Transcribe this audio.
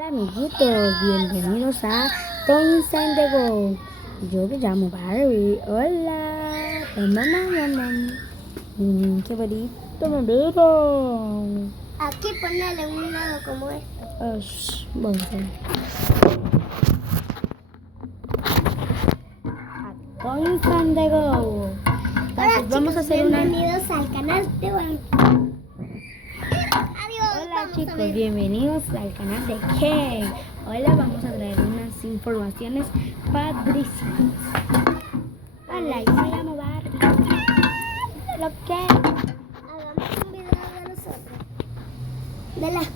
Hola amiguitos, bienvenidos a Toys and the Go. Yo me llamo Barbie. Hola. Qué bonito me vieron. Aquí ponele un lado como esto. Bueno. Toys and the Go. Hola Entonces, vamos a hacer una... bienvenidos al canal de Barbie. Adiós. Hola chicos, bienvenidos al canal de Ken. Hoy les vamos a traer unas informaciones padrísimas. Hola, yo me llamo Barbie. Lo que... Hagamos un video de nosotros. De las